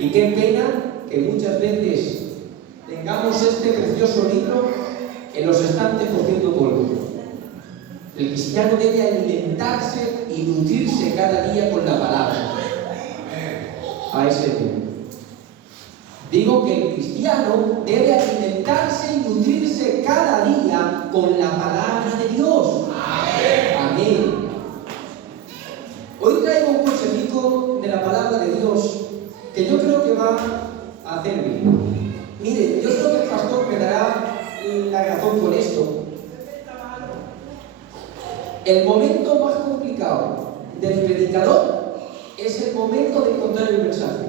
Y qué pena que muchas veces tengamos este precioso libro en los estantes cogiendo polvo. El cristiano debe alimentarse y nutrirse cada día con la palabra. A ese punto. Digo que el cristiano debe alimentarse y nutrirse cada día con la palabra de Dios. Amén. Hoy traigo un consejito de la palabra de Dios que yo creo que va a hacer bien. Mire, yo creo que el pastor me dará la razón con esto. El momento más complicado del predicador es el momento de encontrar el mensaje.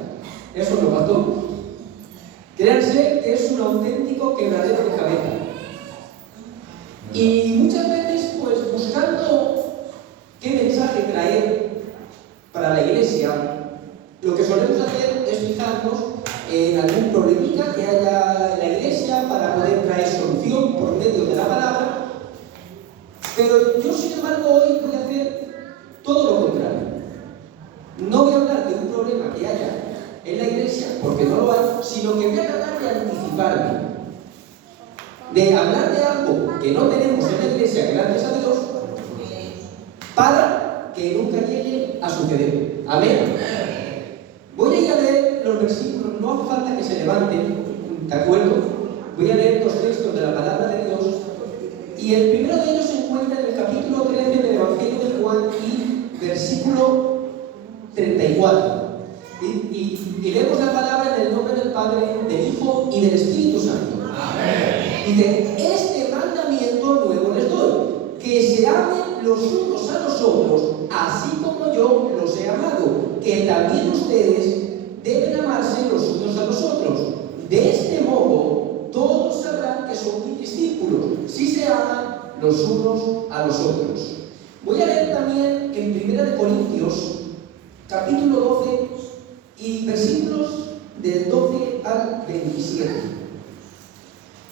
Eso es lo pastor. Créanse que es un auténtico quebradero de cabeza. Y muchas veces, pues buscando qué mensaje traer para la iglesia, lo que solemos hacer es fijarnos en algún problemita que haya en la iglesia para poder traer solución por medio de la palabra. Pero yo, sin embargo, hoy voy a hacer todo lo contrario. No voy a hablar de un problema que haya en la iglesia, porque no lo hay, sino que voy a tratar de anticiparme, de hablar de algo que no tenemos en la iglesia, gracias a Dios, para que nunca llegue a suceder. Amén. Voy a ir a leer los versículos, no hace falta que se levanten, ¿de acuerdo? Voy a leer los textos de la palabra de Dios, y el primero de ellos se encuentra en el capítulo 13 del Evangelio de Juan y versículo 34. Y leemos la palabra en el nombre del Padre, del Hijo y del Espíritu Santo. Amén. Y de este mandamiento nuevo les doy, que se amen los unos a los otros, así como yo los he amado, que también ustedes deben amarse los unos a los otros. De este modo, todos sabrán que son mis discípulos, si se aman los unos a los otros. Voy a leer también en 1 Corintios, capítulo 12, y versículos del 12 al 27.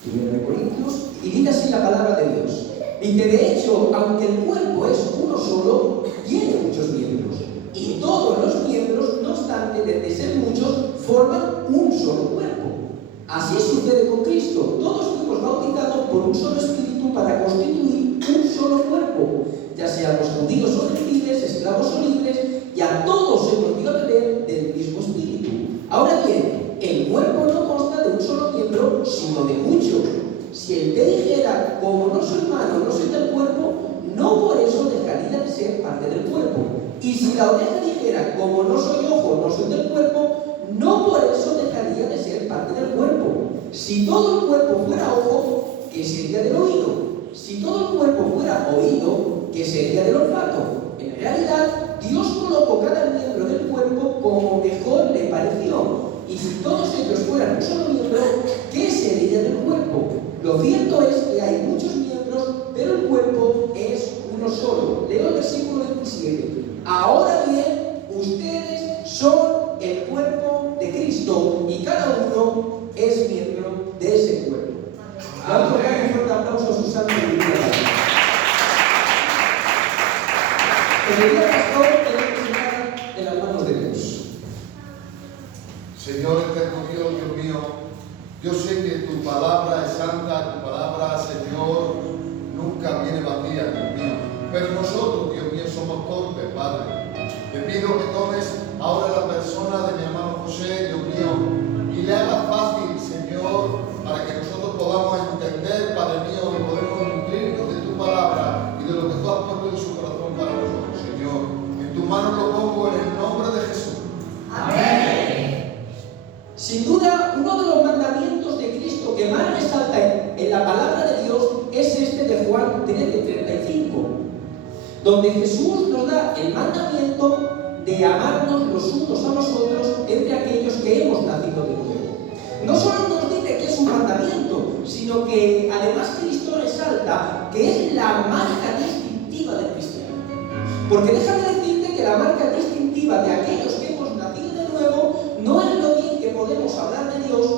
1 Corintios, y dice así la palabra de Dios. Y que de hecho, aunque el cuerpo es uno solo, tiene muchos miembros. Y todos los miembros, no obstante de ser muchos, forman un solo cuerpo. Así sucede con Cristo. Todos fuimos bautizados por un solo espíritu para constituir un solo cuerpo, ya seamos judíos o gentiles, esclavos o libres, y a todos hemos dio a beber del mismo espíritu. Ahora bien, el cuerpo no consta de un solo miembro, sino de muchos. Si el pie dijera, como no soy mano, no soy del cuerpo, no por eso dejaría de ser parte del cuerpo. Y si la oreja dijera, como no soy ojo, no soy del cuerpo, no por eso dejaría de ser parte del cuerpo. Si todo el cuerpo fuera ojo, ¿qué sería del oído? Si todo el cuerpo fuera oído, ¿qué sería del olfato? En realidad, Dios colocó cada miembro del cuerpo como mejor le pareció. Y si todos ellos fueran un solo miembro, ¿qué sería del cuerpo? Lo cierto es que hay muchos miembros, pero el cuerpo es uno solo. Leo el versículo 27. Ahora bien, ustedes son el cuerpo de Cristo y cada uno es miembro de ese cuerpo. Vamos a dar un fuerte aplauso a su santo y divina palabra. Querido pastor, tenemos que estar en las manos de Dios. Señor eterno Dios mío, yo sé que tu palabra es santa, tu palabra, Señor, nunca viene vacía, Dios mío. Pero nosotros, Dios mío, somos torpes, Padre. Te pido que tomes ahora la persona de mi hermano José, Dios mío, y le hagas fácil, Señor, para que nosotros podamos entender, Padre mío, y podemos nutrirnos de tu palabra y de lo que tú has puesto en su corazón para nosotros, Señor. En tus manos lo pongo en el nombre de Jesús. Amén. Sin duda, uno de los mandamientos de Cristo que más resalta en la palabra de Dios es este de Juan 13:35, donde Jesús nos da el mandamiento de amarnos los unos a los otros entre aquellos que hemos nacido de nuevo. No solo nos dice que es un mandamiento, sino que además Cristo resalta que es la marca distintiva del cristiano. Porque déjame decirte que la marca distintiva de aquellos que hemos nacido de nuevo no es lo bien que podemos hablar de Dios,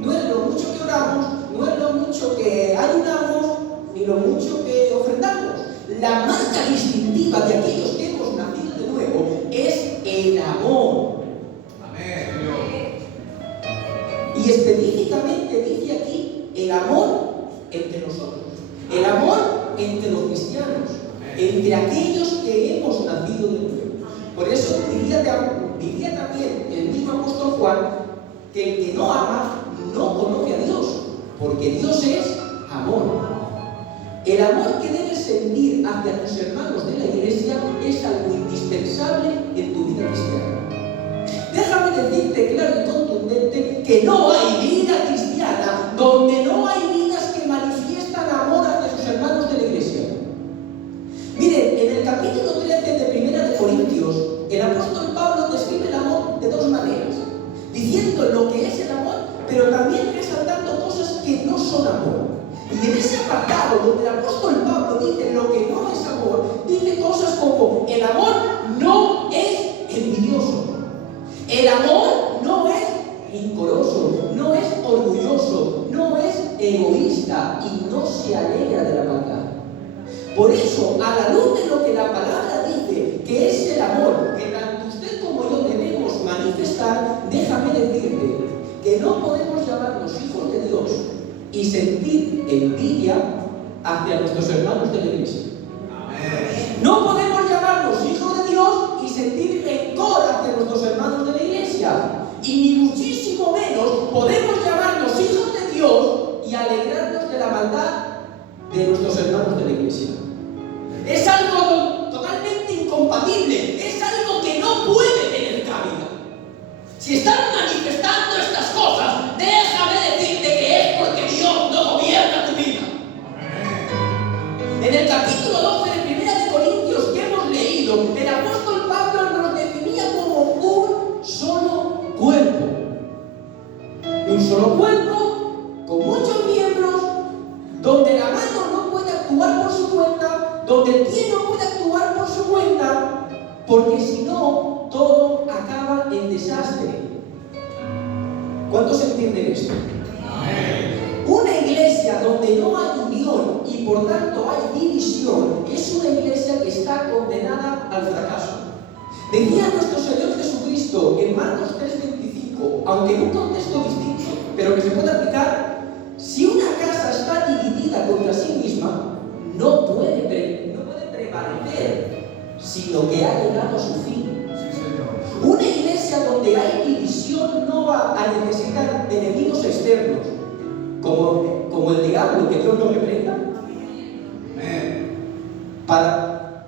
no es lo mucho que oramos, no es lo mucho que ayunamos, ni lo mucho que ofrendamos. La marca distintiva de aquellos que hemos nacido de nuevo es el amor. Amén, Dios. Y específicamente dice aquí el amor entre nosotros, el amor entre los cristianos, entre aquellos que hemos nacido de nuevo. Por eso diría también el mismo apóstol Juan que el que no ama no conoce a Dios, porque Dios es amor. El amor que debes sentir hacia tus hermanos de la iglesia es algo indispensable en tu vida cristiana. Déjame decirte claro y contundente que no hay vida cristiana donde no hay vidas que manifiestan amor hacia sus hermanos de la iglesia. Miren, en el capítulo 13 de Primera de Corintios, el apóstol Pablo describe el amor de dos maneras, diciendo lo que es el amor, pero también resaltando cosas que no son amor. Y en ese apartado donde el apóstol Pablo dice lo que no es amor, dice cosas como: el amor no es envidioso, el amor no es rencoroso, no es orgulloso, no es egoísta y no se alegra de la maldad. Por eso, a la luz de lo que la palabra dice que es el amor que tanto usted como yo debemos manifestar, déjame decirte que no podemos llamarnos hijos de Dios y sentir envidia hacia nuestros hermanos de la iglesia. Amén. No podemos llamarnos hijos de Dios y sentir rencor hacia nuestros hermanos de la iglesia. Y ni muchísimo menos podemos llamarnos hijos de Dios y alegrarnos de la maldad de nuestros hermanos de la iglesia. Es algo totalmente incompatible, es algo que no puede tener cabida. Si están manifestando estas cosas, déjame decirte que es porque Dios no gobierna tu vida. En el capítulo 12 de Primera de Corintios que hemos leído, el apóstol Pablo nos definía como un solo cuerpo. Un solo cuerpo con muchos miembros, donde la mano no puede actuar por su cuenta, donde el pie no puede actuar por su cuenta, porque si no, todo acaba en desastre. ¿Cuántos entienden esto? Una iglesia donde no hay unión y por tanto hay división es una iglesia que está condenada al fracaso. Decía nuestro Señor Jesucristo en Marcos 3:25, aunque en un contexto distinto, pero que se puede aplicar: si una casa está dividida contra sí misma, no puede prevalecer, sino que ha llegado a su fin. Sí, Señor. Una iglesia donde hay división no va a necesitar de enemigos externos, como el diablo, que Dios lo reprenda, para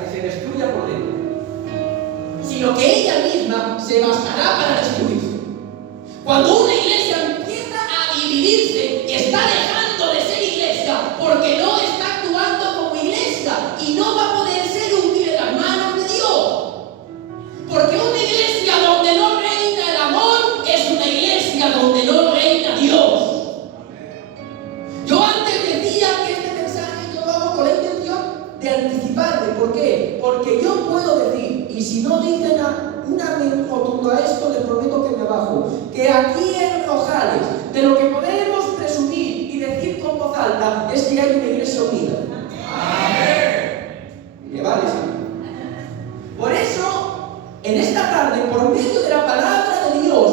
que se destruya por dentro, sino que ella misma se bastará para destruirse. Cuando una iglesia empieza a dividirse, está dejando de ser iglesia porque no está actuando como iglesia y no va a poder ser útil en las manos de Dios. Porque una iglesia donde no reina el amor es una iglesia donde no reina Dios. Yo antes decía que este mensaje yo lo hago con la intención de anticiparme. ¿Por qué? Porque yo puedo decir, y si no dicen una rotunda a esto, les prometo que me bajo, que aquí en Rojales, de lo que podemos presumir y decir con voz alta, es que hay una iglesia unida. Amén. ¿Me vale? Por eso, en esta tarde, por medio de la palabra de Dios,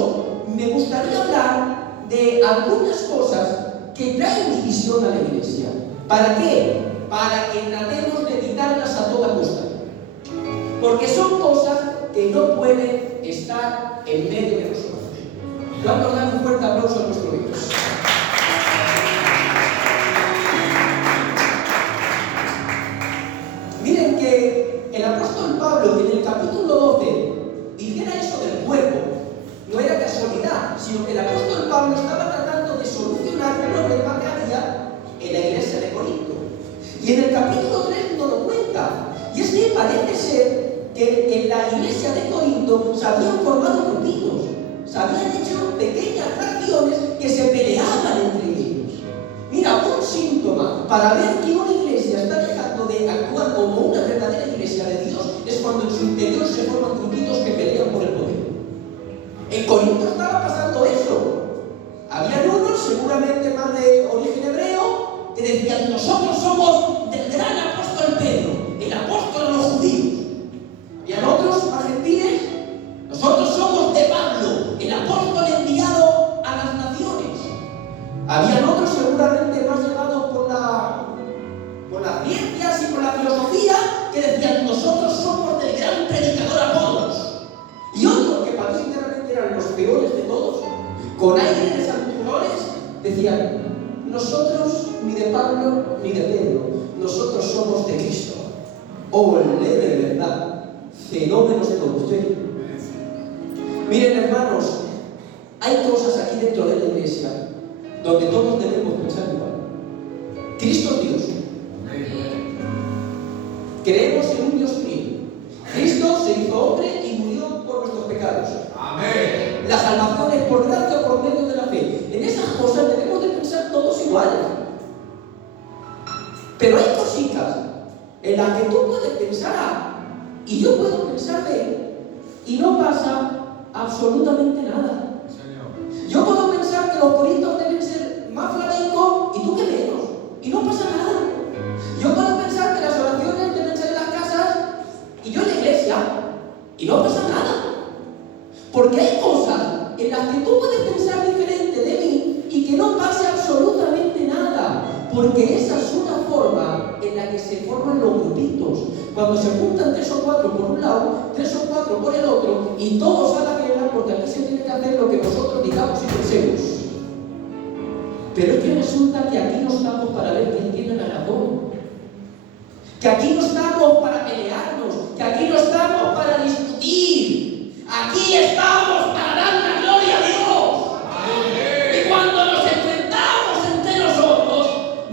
me gustaría hablar de algunas cosas que traen división a la iglesia. ¿Para qué? Para que tratemos de evitarlas a toda costa. Porque son cosas que no pueden estar en medio de nosotros. Vamos a dar un fuerte aplauso a nuestro Dios. Miren que el apóstol Pablo en el capítulo 12 dijera eso del cuerpo. No era casualidad, sino que el apóstol Pablo estaba tratando de solucionar un problema que había en la iglesia de Corinto. Y en el capítulo 3 nos lo cuenta. Y es que parece ser que en la iglesia de Corinto se habían formado grupitos, se habían hecho pequeñas fracciones que se peleaban entre ellos. Mira, un síntoma para ver que una iglesia está dejando de actuar como una verdadera iglesia de Dios es cuando en su interior se forman grupitos que pelean por el poder. En Corinto estaba pasando eso. Habían unos, seguramente más de origen hebreo, que decían: nosotros somos del gran apóstol Pedro, el apóstol de los judíos. Habían otros más gentiles: nosotros somos de Pablo, el apóstol enviado filosofía que decían nosotros somos del gran predicador Apolos. Y otros que para mí sinceramente eran los peores de todos, con aire de santurrones, decían nosotros ni de Pablo ni de Pedro, nosotros somos de Cristo. Olé de verdad, fenómenos todos. Miren hermanos, hay cosas aquí dentro de la iglesia donde todos debemos pensar igual. Cristo es Dios. Creemos en un Dios trino. Cristo se hizo hombre y murió por nuestros pecados. Amén. La salvación es por gracia por medio de la fe. En esas cosas debemos de pensar todos iguales. Pero hay cositas en las que tú puedes pensar A y yo puedo pensar B y no pasa absolutamente nada. Yo puedo pensar que los corintios deben ser más flamencos y tú que menos, y no pasa nada. Yo puedo pensar que las oraciones deben ser en las casas y yo en la iglesia, y no pasa nada. Porque hay cosas en las que tú puedes pensar diferente de mí y que no pase absolutamente nada. Porque esa es una forma en la que se forman los grupitos. Cuando se juntan 3 o 4 por un lado, 3 o 4 por el otro, y todos a la guerra, porque aquí se tiene que hacer lo que nosotros digamos y pensemos. Pero es que resulta que aquí no estamos para ver quién tiene la razón. Que aquí no estamos para pelearnos, que aquí no estamos para discutir. Aquí estamos para dar la gloria a Dios. Y cuando nos enfrentamos entre nosotros,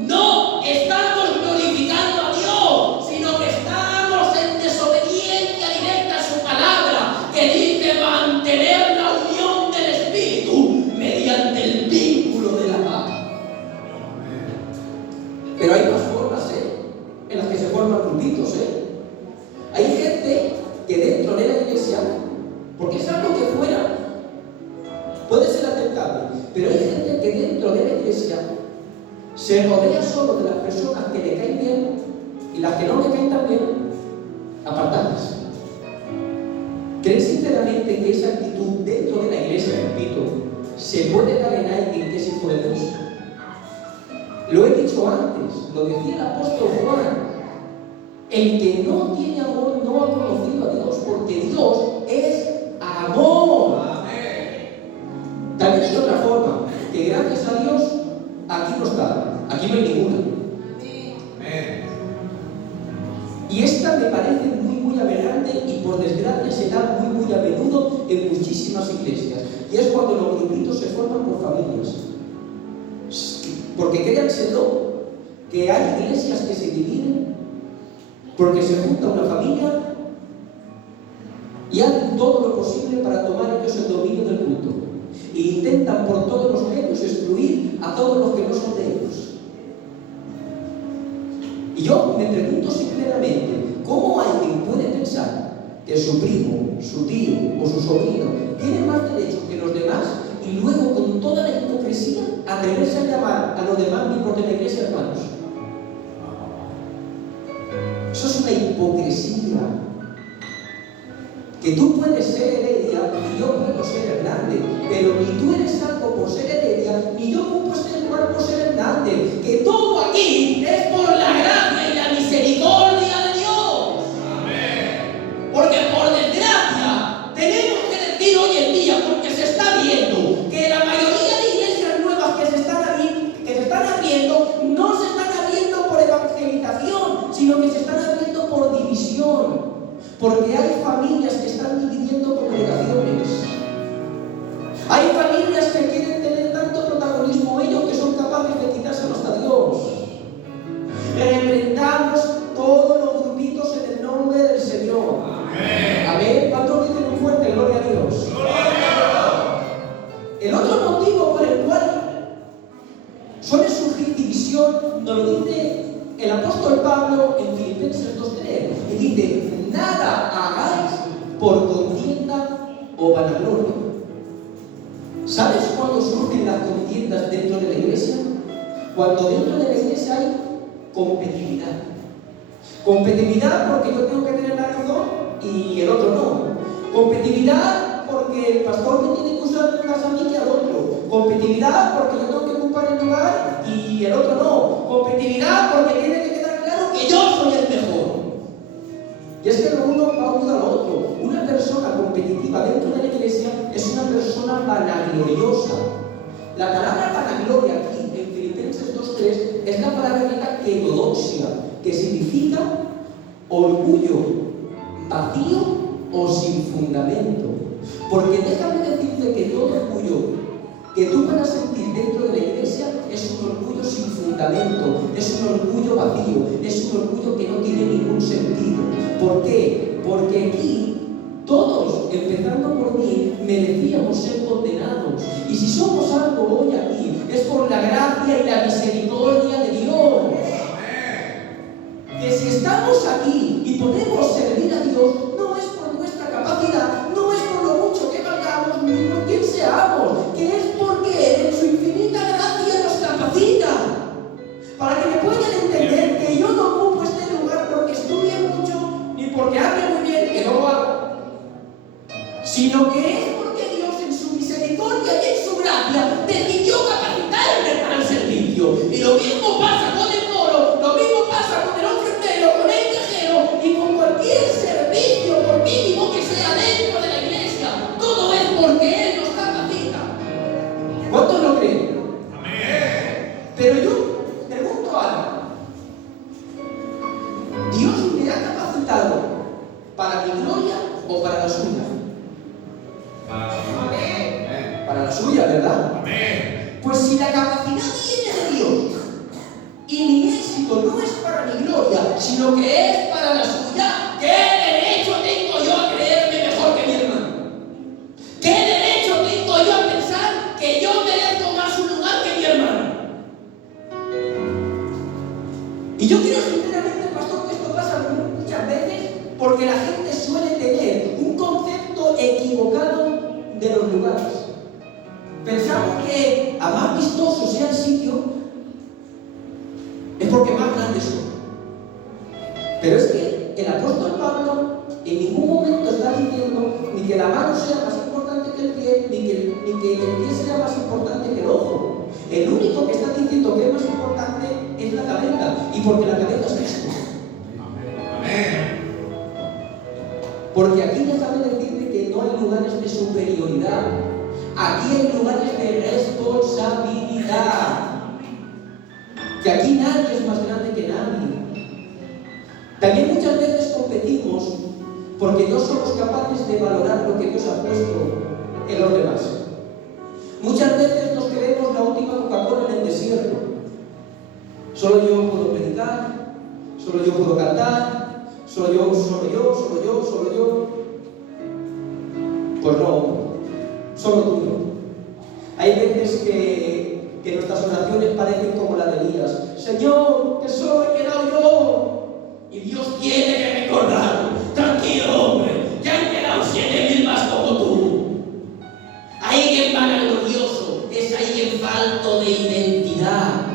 no estamos glorificando a Dios, sino que estamos en desobediencia directa a su palabra, que dice mantener la unión del Espíritu mediante el vínculo de la paz. Pero hay más formas, en las que se forman grupitos, Hay gente que dentro de la iglesia, porque es algo que fuera puede ser aceptable, pero hay gente que dentro de la iglesia se rodea solo de las personas que le caen bien y las que no le caen tan bien, apartadas. ¿Creen sinceramente que esa actitud dentro de la iglesia, repito, se puede dar en alguien que es hijo de Dios? Lo he dicho antes, lo decía el apóstol Juan. El que no tiene amor no ha conocido a Dios, porque Dios es amor. Amén. También hay otra forma, que gracias a Dios aquí no está, aquí no hay ninguna. Amén. Y esta me parece muy aberrante y por desgracia se da muy a menudo en muchísimas iglesias. Y es cuando los grupitos se forman por familias. Porque créanselo, que hay iglesias que se dividen porque se junta una familia y hacen todo lo posible para tomar ellos el dominio del culto. E intentan por todos los medios excluir a todos los que no son de ellos. Y yo me pregunto sinceramente, ¿cómo alguien puede pensar que su primo, su tío o su sobrino tiene más derechos que los demás y luego con toda la hipocresía atreverse a llamar a los demás miembros de la iglesia hermanos? Eso es una hipocresía. Que tú puedes ser Heredia y yo puedo ser Hernández, pero ni tú eres algo por ser Heredia, ni yo puedo ser igual por ser Hernández. Que todo aquí es por la gracia y la misericordia de Dios. Amén. Porque por desgracia tenemos que decir hoy en día, porque se está viendo que la mayoría de iglesias nuevas que se están abriendo no se están abriendo por evangelización, sino que se están abriendo por división. Porque hay familias que están dividiendo congregaciones. Hay familias que quieren tener tanto protagonismo ellos que son capaces de quitárselo hasta Dios. Reprendamos todos los grupitos en el nombre del Señor. Amén. Amén. ¿Cuántos dicen muy fuerte? Gloria a Dios. Gloria a Dios. El otro motivo por el cual suele surgir división nos lo dice el apóstol Pablo en Filipenses 2:3 y dice: nada hagáis por contienda o vanagloria. ¿Sabes cuándo surgen las contiendas dentro de la iglesia? Cuando dentro de la iglesia hay competitividad. Competitividad porque yo tengo que tener la razón y el otro no. Competitividad porque el pastor me tiene que usar más a mí que al otro. Competitividad porque yo tengo que ocupar el lugar y el otro no. Competitividad porque tiene que quedar claro que yo soy el mejor. Y es que lo uno va unido a lo otro. Una persona competitiva dentro de la iglesia es una persona vanagloriosa. La palabra vanagloria aquí, en Filipenses 2:3, es la palabra griega kenodoxia, que significa orgullo vacío o sin fundamento. Porque déjame decirte que todo orgullo que tú van a sentir dentro de la iglesia es un orgullo sin fundamento, es un orgullo vacío, es un orgullo que no tiene ningún sentido. ¿Por qué? Porque aquí todos, empezando por mí, merecíamos ser condenados. Y si somos algo hoy aquí, es por la gracia y la misericordia de Dios. Que si estamos aquí y podemos servir a Dios, no es por nuestra capacidad, no es por lo mucho que valgamos, ni por quién seamos, que es porque Él en su infinita gracia nos capacita. Para que me puedan entender que yo no ocupo este lugar porque estudie mucho, ni porque hable muy bien, que no lo hago, sino que es porque Dios en su misericordia y en su gracia decidió capacitarme para el servicio. Y lo mismo pasa con el coro, lo mismo pasa con el ofrendero, con el cajero y con cualquier servicio, por mínimo que sea dentro de la iglesia. Todo es porque Él nos capacita. ¿Cuántos lo creen? Amén. Pero yo pregunto algo. ¿Dios me ha capacitado para mi gloria o para la suya? Amén. Para la suya, ¿verdad? Amén. Pues si la capacidad viene de Dios y mi éxito no es para mi gloria, sino que es para la suya, ¿qué derecho tengo yo a creerme mejor que mi hermano? ¿Qué derecho tengo yo a pensar que yo merezco más un lugar que mi hermano? Y yo quiero sinceramente, pastor, que esto pasa muchas veces porque la gente suele tener un concepto equivocado de los lugares. Pensamos que a más vistoso sea el sitio es porque más grandes son. Pero es que el apóstol Pablo en ningún momento está diciendo ni que la mano sea más importante que el pie, ni que el pie sea más importante que el ojo. El único que está diciendo que es más importante es la cabeza, y porque la cabeza es Cristo. Amén. Porque aquí déjame decirte que no hay lugares de superioridad. Aquí hay lugares de responsabilidad. Que aquí nadie es más grande que nadie. También muchas veces competimos porque no somos capaces de valorar lo que Dios ha puesto en los demás. Muchas veces nos creemos la última Coca-Cola en el desierto. Solo yo puedo predicar, solo yo puedo cantar, solo yo. Pues no, solo tú no. Hay veces que nuestras oraciones parecen como la de Elías. Señor, que solo he quedado yo. Y Dios tiene que recordar. Tranquilo, hombre, ya han quedado 7.000 más como tú. Ahí en vanaglorioso, es ahí en falto de identidad.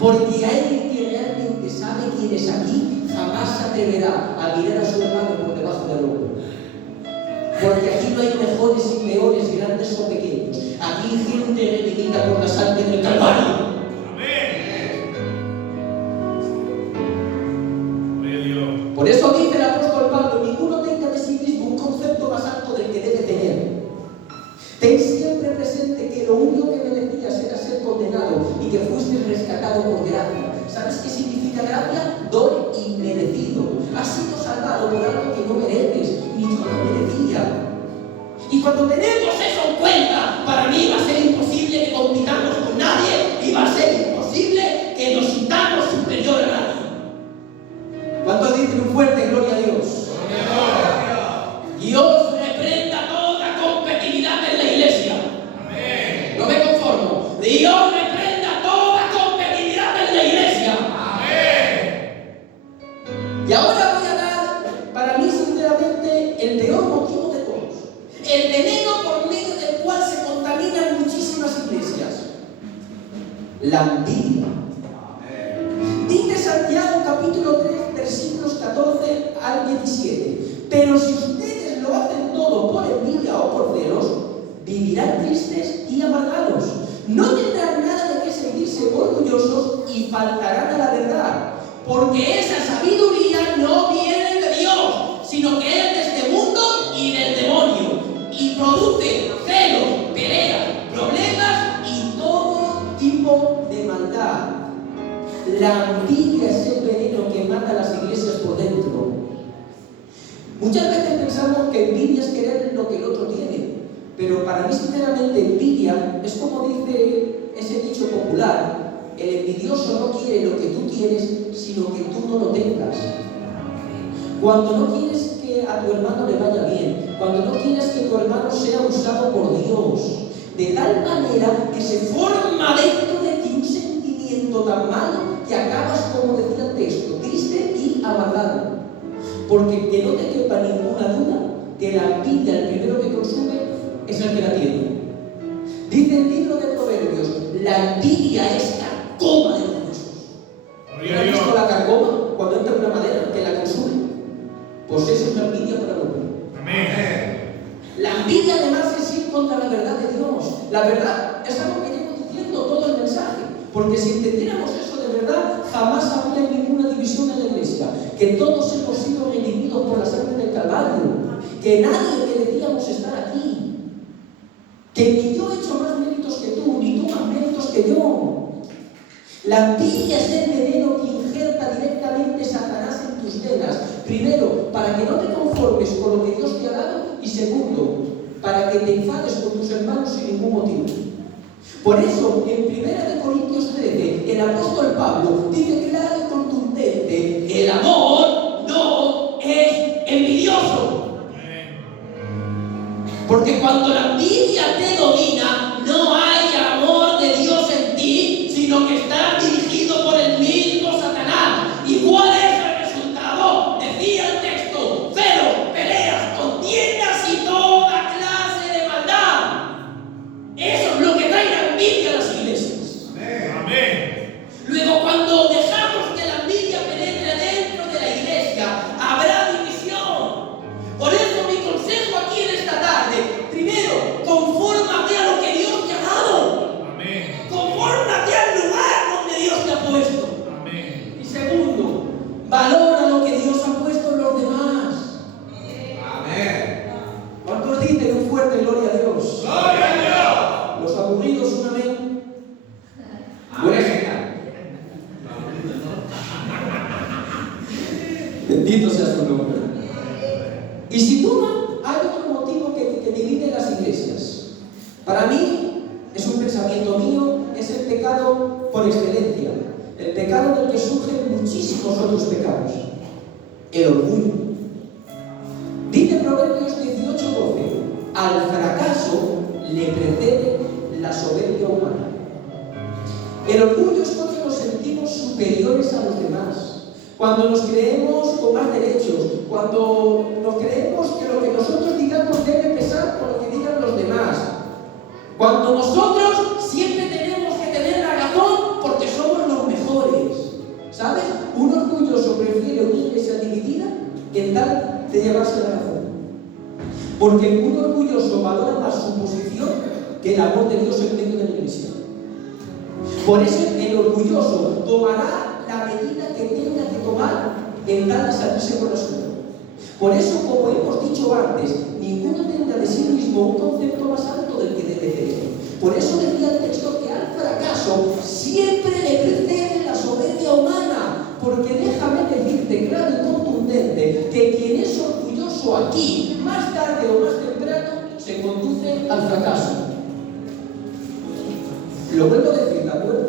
Porque alguien que realmente sabe quién es aquí, jamás se atreverá a mirar a su hermano por debajo del hombro. Porque aquí no hay mejores y peores, grandes o pequeños. Aquí hay gente redimida por la sangre del Calvario. Amén. Por eso dice el apóstol Pablo: ninguno tenga de sí mismo un concepto más alto del que debe tener. Ten siempre presente que lo único que merecías era ser condenado y que fuiste rescatado por gracia. ¿Sabes qué significa gracia? Don inmerecido. Has sido salvado por algo que no mereces, ni yo lo merecía. Y cuando tenemos eso en cuenta, para mí va a ser imposible que compitamos con nadie y va a ser imposible que nos sintamos superior a nadie. ¿Cuántos dicen un fuerte gloria a Dios? Dios reprenda toda competitividad en la iglesia. Amén. No me conformo. Dios reprenda toda competitividad en la iglesia. Amén. Y ahora voy a dar, para mí sinceramente, el peor motivo de todos. El veneno por medio del cual se contaminan muchísimas iglesias. La envidia. Amén. Dice Santiago capítulo 3, versículos 14 al 17. Pero si ustedes lo hacen todo por envidia o por celos, vivirán tristes y amargados. No tendrán nada de qué sentirse orgullosos y faltarán a la verdad. Porque esa sabiduría no viene de Dios. sino que es de este mundo y del demonio, y produce celos, peleas, problemas y todo tipo de maldad. La envidia es el veneno que mata a las iglesias por dentro. Muchas veces pensamos que envidia es querer lo que el otro tiene, pero para mí sinceramente envidia es como dice ese dicho popular: el envidioso no quiere lo que tú tienes, sino que tú no lo tengas. Cuando no quieres que a tu hermano le vaya bien, cuando no quieres que tu hermano sea usado por Dios, de tal manera que se forma dentro de ti un sentimiento tan malo que acabas, como decía el texto, triste y amargado. Porque que no te quepa ninguna duda que la envidia, el primero que consume, es el que la tiene. Dice el libro de Proverbios: la envidia es carcoma de los huesos. ¿Has visto la carcoma cuando entra en una madera que la consume? Pues eso es la envidia para el hombre. Amén. La envidia además es ir contra la verdad de Dios. La verdad es algo que llevo diciendo todo el mensaje, porque si entendiéramos eso de verdad, jamás habría ninguna división en la iglesia, que todos hemos sido redimidos por la sangre del Calvario, que nadie merecíamos estar aquí, que ni yo he hecho más méritos que tú, ni tú más méritos que yo. La envidia es el veneno que injerta directamente Satanás en tus venas. Primero, para que no te conformes con lo que Dios te ha dado, y segundo, para que te enfades con tus hermanos sin ningún motivo. Por eso, en 1 Corintios 13, el apóstol Pablo dice claro y contundente: el amor no es envidioso. Porque cuando la envidia te domina, no hay amor de Dios en ti, sino que estás dirigido por el mismo Satanás. ¿Y cuál es el resultado? Decía el texto: celos, peleas, contiendas y toda clase de maldad. Eso es lo que trae la envidia a las iglesias. Amén. Luego, cuando dejamos que la envidia penetre dentro de la iglesia, habrá división. Por eso mi consejo aquí en esta tarde: primero, confórmate a lo que Dios te ha dado. Amén. Confórmate al lugar donde Dios te ha puesto. Amén. Y segundo, valora lo que Dios ha puesto en los demás. Amén. ¿Cuántos dicen un fuerte gloria a Dios? Gloria a Dios. Los aburridos, un amén. Buena señal. Bendito sea su nombre. Y sin duda hay otro motivo que divide las iglesias. Para mí, es un pensamiento mío, es el pecado por excelencia. El pecado del que surgen muchísimos otros pecados. El orgullo. Dice Proverbios 18:12: al fracaso le precede la soberbia humana. El orgullo es cuando nos sentimos superiores a los demás, cuando nos creemos con más derechos, cuando nos creemos que lo que nosotros digamos debe pesar por lo que digan los demás, cuando nosotros siempre tenemos que tener la razón porque somos los mejores. ¿Sabes? Un orgulloso prefiere una iglesia dividida que tal de llevarse la razón. Porque un orgulloso valora más su posición que el amor de Dios en medio de la iglesia. Por eso el orgulloso tomará la medida que tenga que tomar en tal de salirse con la suya. Por eso, como hemos dicho antes, ninguno tendrá de sí mismo un concepto más alto del que debe tener. Por eso decía el texto que al fracaso siempre le precede la soberbia humana. Porque déjame decirte claro y contundente que quien es orgulloso aquí, más tarde o más temprano, se conduce al fracaso. Lo vuelvo a decir, ¿de acuerdo?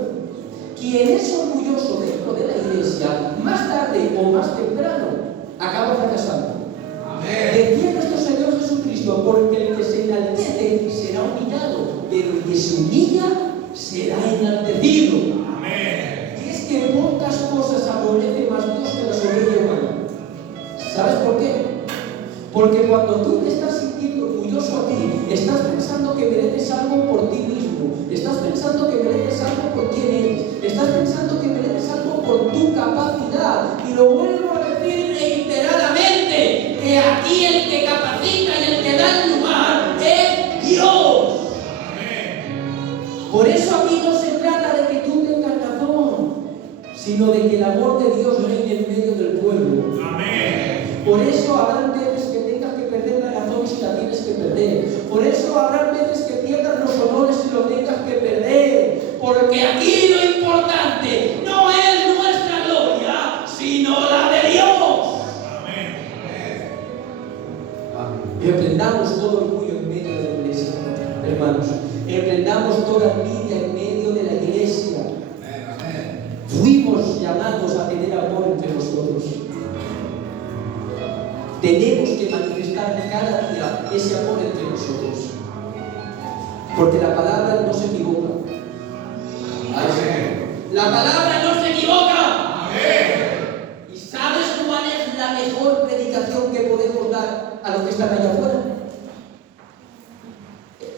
Quien es orgulloso dentro de la iglesia, más tarde o más temprano, acaba fracasando. Amén. Decía nuestro Señor Jesucristo: porque el que se enaltece será humillado, pero el que se humilla será enaltecido. Amén. Y es que pocas cosas aborrece más Dios que la soberbia humana. ¿Sabes por qué? Porque cuando tú te estás sintiendo orgulloso a ti, estás pensando que mereces algo por ti mismo, estás pensando que mereces algo por quién eres, estás pensando que mereces algo por tu capacidad. Y lo vuelvo a decir reiteradamente, que aquí el que capacita y el que da el lugar es Dios. Amén. Por eso aquí no se trata de que tú tengas razón, sino de que el amor de Dios reine en medio del pueblo. Amén. Por eso habrá veces que tengas que perder la razón si la tienes que perder. Por eso habrá veces que pierdas los honores si lo tengas que perder. Porque aquí lo importante no es nuestra gloria, sino la de Dios. Reprendamos todo orgullo en medio de la iglesia, hermanos. Reprendamos toda envidia en medio de la iglesia. Fuimos llamados a tener amor entre nosotros. Tenemos que manifestar cada día ese amor entre nosotros. Porque la palabra no se equivoca. La palabra no se equivoca. ¿Y sabes cuál es la mejor predicación que podemos dar a los que están allá afuera?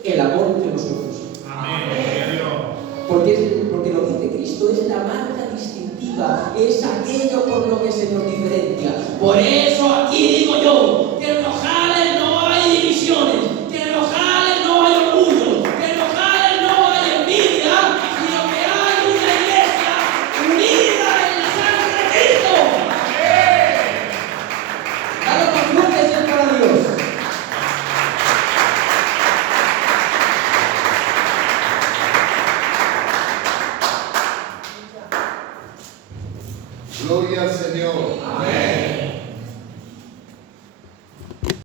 El amor entre nosotros. Porque lo dice Cristo, es la marca distintiva, es aquello por lo que se nos diferencia. Por eso